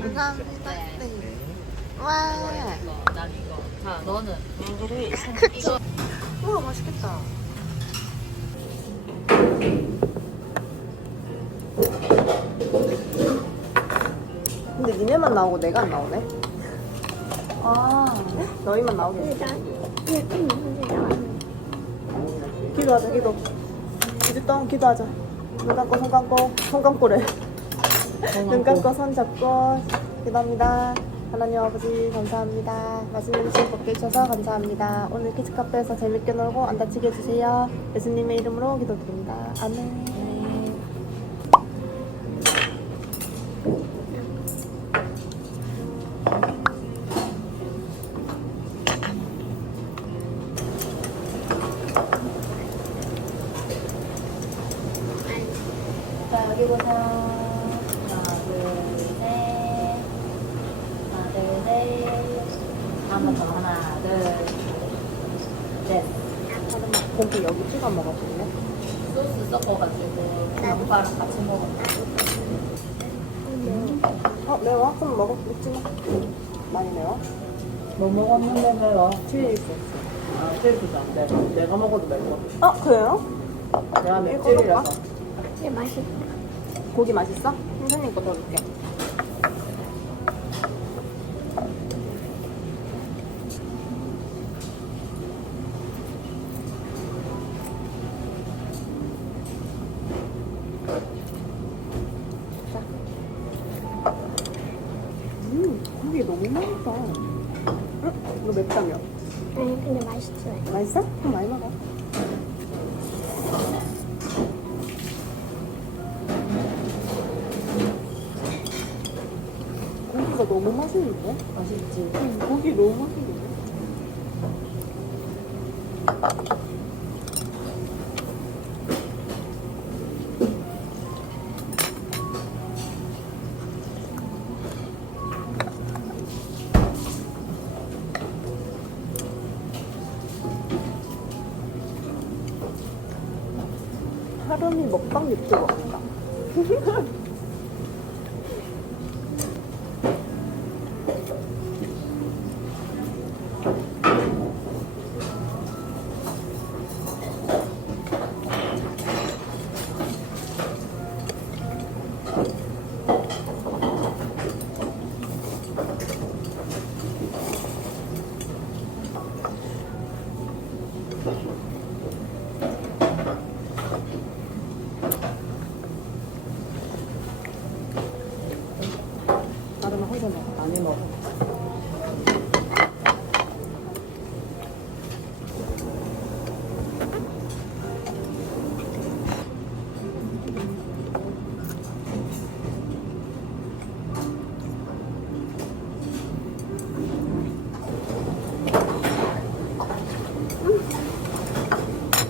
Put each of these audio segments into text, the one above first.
감사합니다. 네. 와. 난 이거. 자, 너는? 그쵸. 우와, 맛있겠다. 근데 니네만 나오고 내가 안 나오네? 아. 너희만 나오겠네. 나 일단 혼자 나왔는데. 기도하자, 기도. 이제 또 기도하자. 눈 감고, 손 감고, 손 감고래. 눈 감고, 손 잡고, 기도합니다. 하나님 아버지, 감사합니다. 맛있는 음식 먹게 해주셔서 감사합니다. 오늘 키즈카페에서 재밌게 놀고 안 다치게 해주세요. 예수님의 이름으로 기도드립니다. 아멘. 고기 여기 찍어 먹어볼래? 소스 섞어가지고 양파랑 같이 먹어. 어, 매워? 그럼 먹어. 먹지 마. 많이 매워? 뭐 먹었는데 매워? 칠리 소스. 아, 찔기도 안 돼. 내가 먹어도 맵거든. 어, 그래요? 내가 이거 맵찔이라서. 이게 맛있다. 고기 맛있어? 선생님 거 더 줄게. 먹어. 고기가 너무 맛있는데? 맛있지? 응, 고기 너무 맛있는데? 하루미 먹방 유튜버입니다. 먹어. 많이 먹어.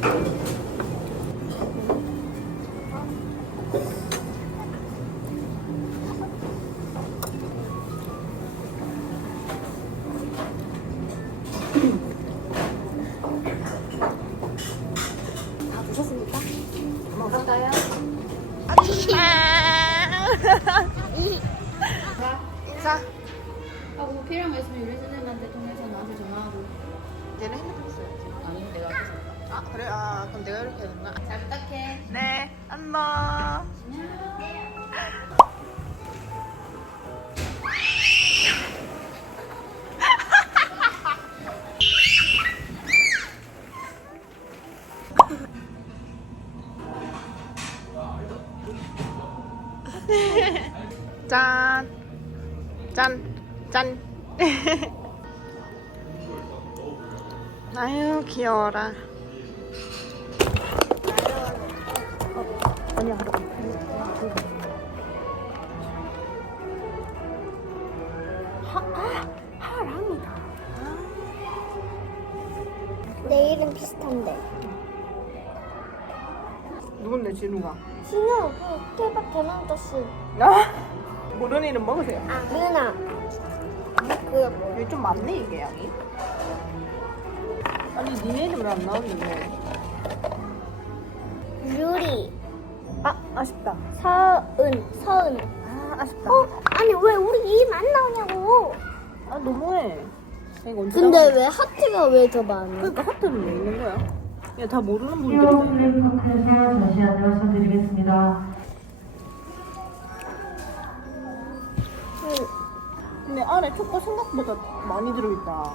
다 인사. 하고 뭐 필요한 거 있으면 유리 선생님한테 통해서 나한테 전화하고. 얘는 핸드폰 써야지. 아니, 내가. 아 그래? 아 그럼 내가 이렇게 해야 되나? 잘 부탁해. 네 안녕. 짠. 짠. 짠. 아유 귀여워라. 아니야 아, 하랑이다. 내 이름 비슷한데. 누군데 진우가? 신우 그 케이팝 대망토스. 아, 모르는 이름 먹으세요. 아 누나. 그 뭐? 여기 좀 많네 이게 양이. 아니 니네 이름 왜안 나왔는데? 유리. 아 아쉽다. 서은. 서은. 아 아쉽다. 어 아니 왜 우리 아 너무해. 이거 언제 근데 나가냐? 왜 하트가 왜 더 많아? 그러니까 하트는 왜 있는 거야? 야다 모르는 분들인데. 신호등을 커트해서 다시 안내 말씀드리겠습니다. 근데 안에 초코 생각보다 많이 들어있다.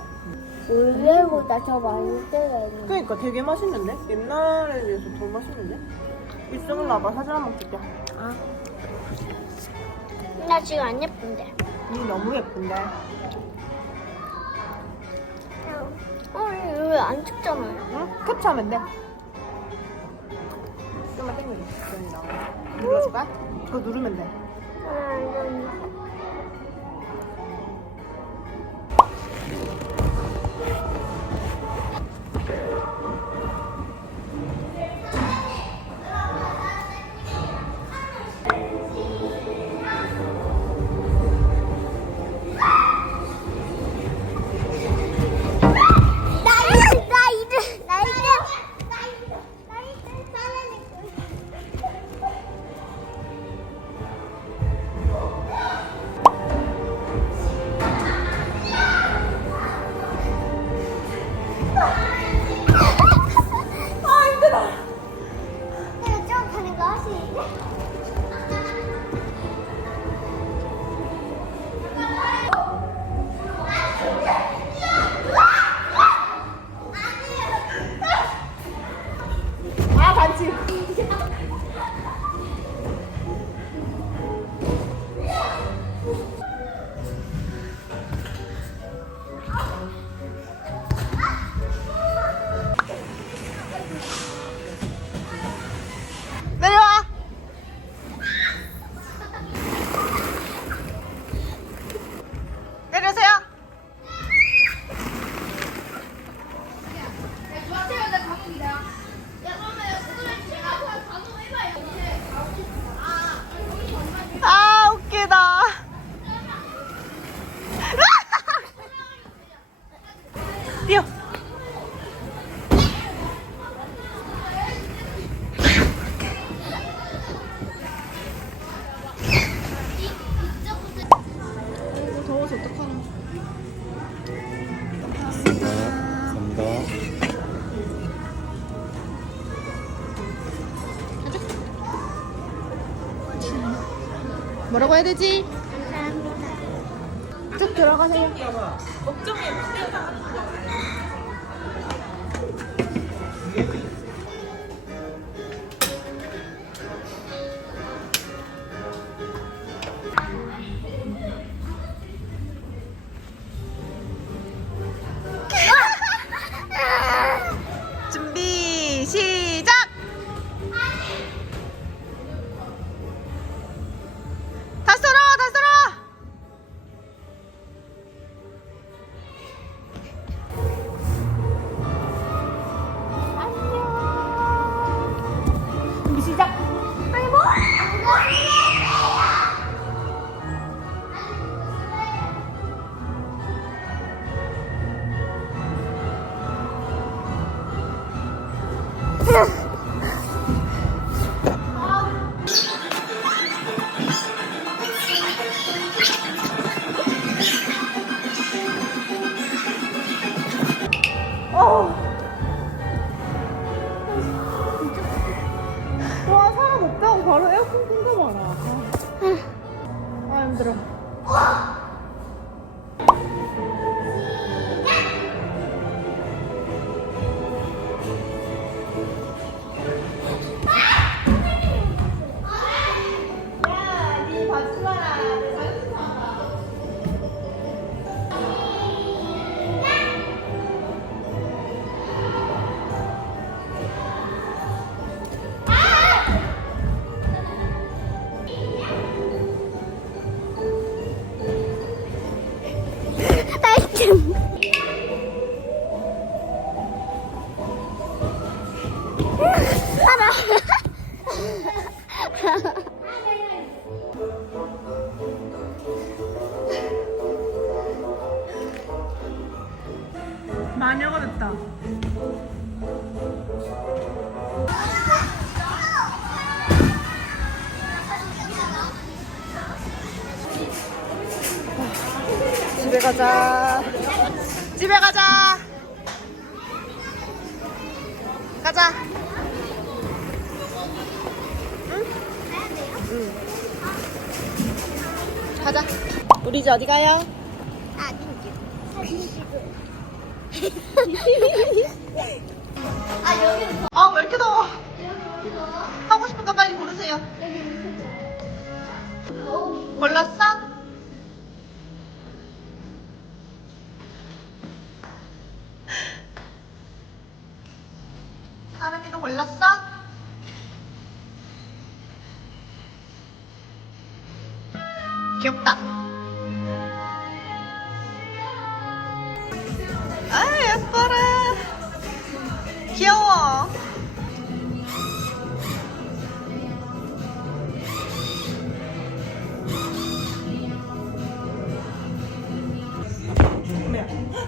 원래보다 더 많이 들어있는 그러니까 되게 맛있는데? 옛날에 비해서 더 맛있는데? 입술은 나봐 사진 한 번 찍자. 나 지금 안 예쁜데 니 너무 예쁜데. 어 이거 왜안 찍잖아요 응? 캡처하면 돼. 좀만 나와. 눌러줄까? 그거 누르면 돼. 아, 나 감사합니다. 뭐라고 해야 되지? 감사합니다. 쭉 들어가세요. 준비 마녀가 됐다. 집에 가자. 집에 가자. 가자. 응? 응. 가자. 우리 이제 어디 가요? 사진 찍 사진 찍 아, 왜 이렇게 더워? 하고 싶은 거 빨리 고르세요. 골랐어? 하름이도 골랐어? 귀엽다.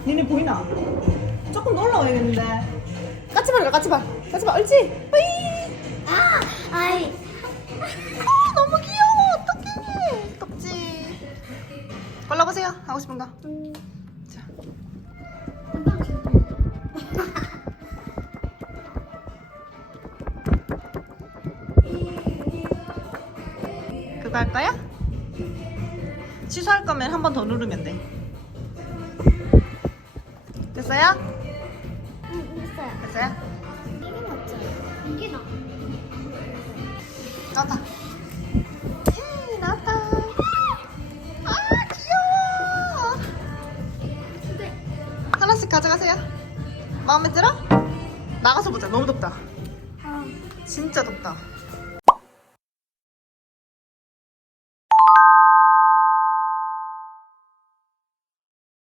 니네 보이나? 조금 더 올라와야겠는데. 까치발, 까치발, 까치발, 옳지? 으이! 아 아이 아, 너무 귀여워. 어떡해. 덥지? 골라보세요. 하고 싶은 거. 자. 그거 할 거야? 취소할 거면 한 번 더 누르면 돼. 됐어요? 응 됐어요 됐어요? 이게 낫죠 이게 나 나왔다. 예, 나왔다. 아, 귀여워. 하나씩 가져가세요. 마음에 들어? 나가서 보자. 너무 덥다. 아 진짜 덥다.